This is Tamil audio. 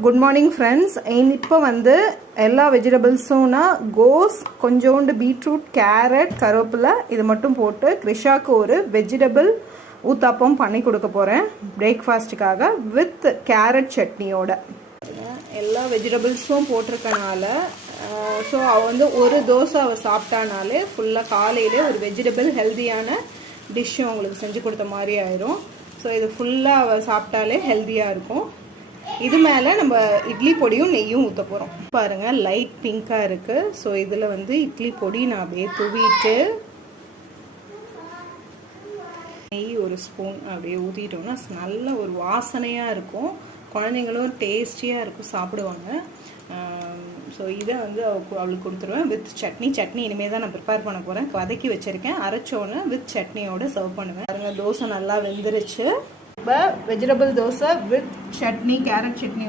Good morning friends. இப்போ வந்து எல்லா வெஜிடபிள்ஸும்னா கோஸ், கொஞ்சோண்டு பீட்ரூட், கேரட், கருவேப்பிலை இது மட்டும் போட்டு கிருஷாக்கு ஒரு வெஜிடபிள் ஊத்தாப்பம் பண்ணி கொடுக்க போகிறேன் பிரேக்ஃபாஸ்ட்டுக்காக வித் கேரட் சட்னியோட. எல்லா வெஜிடபிள்ஸும் போட்டிருக்கனால ஸோ அவள் வந்து ஒரு தோசை அவள் சாப்பிட்டானாலே ஃபுல்லாக காலையிலே ஒரு வெஜிடபிள் ஹெல்த்தியான டிஷ்ஷும் அவங்களுக்கு செஞ்சு கொடுத்த மாதிரி ஆயிரும். ஸோ இது ஃபுல்லாக அவள் சாப்பிட்டாலே ஹெல்த்தியாக இருக்கும். இது மேலே நம்ம இட்லி பொடியும் நெய்யும் ஊற்ற போகிறோம். பாருங்கள், லைட் பிங்காக இருக்குது. ஸோ இதில் வந்து இட்லி பொடி நான் அப்படியே தூவிட்டு நெய் ஒரு ஸ்பூன் அப்படியே ஊற்றிட்டோம்னா நல்ல ஒரு வாசனையாக இருக்கும். குழந்தைங்களும் டேஸ்டியாக இருக்கும், சாப்பிடுவாங்க. ஸோ இதை வந்து அவளுக்கு கொடுத்துருவேன் வித் சட்னி. இனிமேல் தான் நான் ப்ரிப்பேர் பண்ண போகிறேன். வதக்கி வச்சுருக்கேன், அரைச்சோன்னு வித் சட்னியோடு சர்வ் பண்ணுவேன். பாருங்கள், தோசை நல்லா வெந்துருச்சு. இப்போ vegetable dosa with chutney, carrot chutney